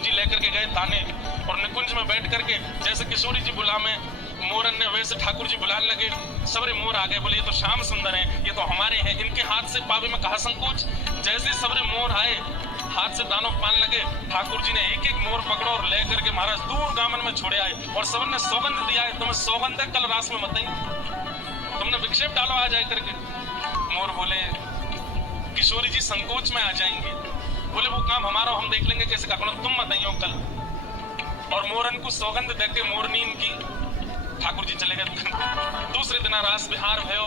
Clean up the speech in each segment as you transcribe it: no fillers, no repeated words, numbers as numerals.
जी लेकर के गए ताने और निकुंज में बैठ करके जैसे किशोरी जी बुला में मोरन ने वैसे ठाकुर जी बुलाने लगे। सबरे मोर आ गए, बोले ये तो श्याम सुंदर हैं, ये तो हमारे हैं, इनके हाथ से पावे में कहा संकोच। जैसे सबरे मोर आए हाथ से दानों पान लगे, ठाकुर जी ने एक एक मोर पकड़ो और लेकर के महाराज दूर गामन में छोड़े आए और सबन ने सौगंध दिया है, तुम्हें सौगंध है कल रास में मत आई, तुमने विक्षेप डालो आ जाए करके। मोर बोले किशोरी जी संकोच में आ जाएंगे, बोले वो काम हमारा हम देख लेंगे कैसे का, तुम मत आइयो कल। और मोरन को सौगंध देके मोरनी इनकी ठाकुर जी चले गए। दूसरे दिन रास विहार भयो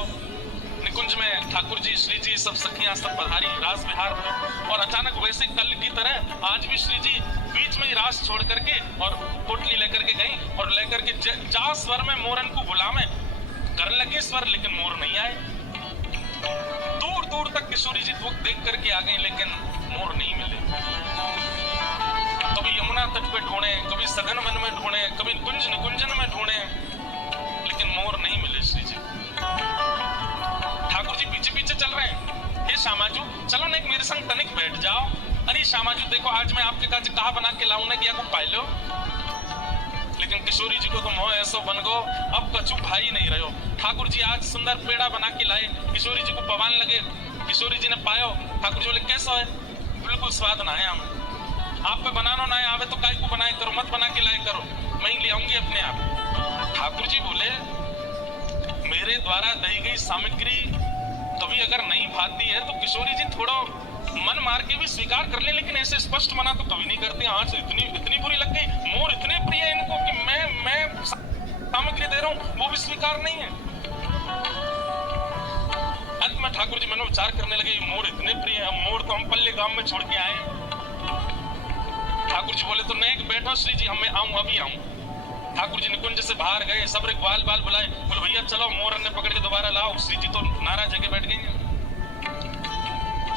निकुंज में, ठाकुर जी श्री जी सब सखियां सब पधारी, रास विहार भयो। और अचानक वैसे कल की तरह आज भी श्री जी बीच में ही रास छोड़ करके और पोटली लेकर के गई और लेकर के जा स्वर में मोरन को बुलावे कर लगे स्वर, लेकिन मोर नहीं आए। दूर दूर तक किशोरी जी दुख देख करके आ गई, लेकिन मोर नहीं मिले। कभी यमुना तट पे ढूंढे, कभी सघन वन में ढूंढे, कभी कुंज निकुंजन में ढूंढे, लेकिन मोर नहीं मिले श्री जी। ठाकुर जी पीछे पीछे चल रहे हैं, हे श्यामाजू चलो ना एक मेरे संग तनिक बैठ जाओ। अरे श्यामाजू देखो आज मैं आपके काज कहा बना के लाऊं ना कि आपको पाई लो। लेकिन किशोरी जी को तो मोह ऐसो बन गो, अब कछु भाई नहीं रहो। ठाकुर जी आज सुंदर पेड़ा बना के लाए, किशोरी जी को पवान लगे, किशोरी जी ने पायो। ठाकुर जी बोले कैसा है, बिल्कुल स्वाद ना है, हमें आप पे बनाना ना आवे तो काय को बनाए करो, मत बना के लाए करो, मैं ही ले आऊंगी अपने आप। ठाकुर जी बोले मेरे द्वारा दी गई सामग्री कभी अगर नहीं भाती है तो किशोरी जी थोड़ा मन मार के भी स्वीकार कर ले, लेकिन ऐसे स्पष्ट मना तो कभी नहीं करते। आज इतनी बुरी लग गई, मोर इतने प्रिय है इनको कि मैं सामग्री दे रहा हूं वो भी स्वीकार नहीं है। अंत में ठाकुर जी मनोविचार करने लगे मोर इतने प्रिय है, मोर तो हम पल्ले गांव में छोड़ के आए। ठाकुर जी बोले तो नेक बैठो श्री जी, हम मैं आऊं अभी आऊं। ठाकुर जी निकुंज से बाहर गए, सब ग्वाल बाल बुलाए, बोले भैया चलो मोरन ने पकड़ के दोबारा लाओ। श्री जी तो नाराज जगह बैठ गई।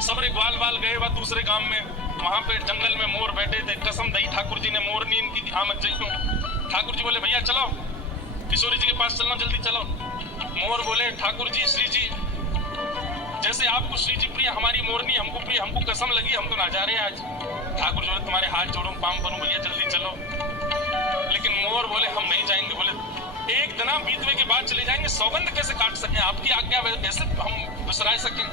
सबरे ग्वाल बाल गए वह दूसरे गांव में, वहां पे जंगल में मोर बैठे थे, कसम दई ठाकुर जी ने मोर नी इनकी आमद चाहिए। ठाकुर जी बोले भैया चलो किशोरी जी के पास चलना, जल्दी चलो। मोर बोले ठाकुर जी श्री जी जैसे आपको श्री जी प्रिय हमारी मोरनी हमको प्रिय, हमको कसम लगी हम तो ना जा रहे आज। ठाकुर जी बोले तुम्हारे हाथ जोड़ूं पाम परूं भैया जल्दी चलो। लेकिन मोर बोले हम नहीं जाएंगे, बोले एक दिन बीतने के बाद चले जाएंगे, सौगंध कैसे काट सके, आपकी आज्ञा कैसे हम विसरा सके।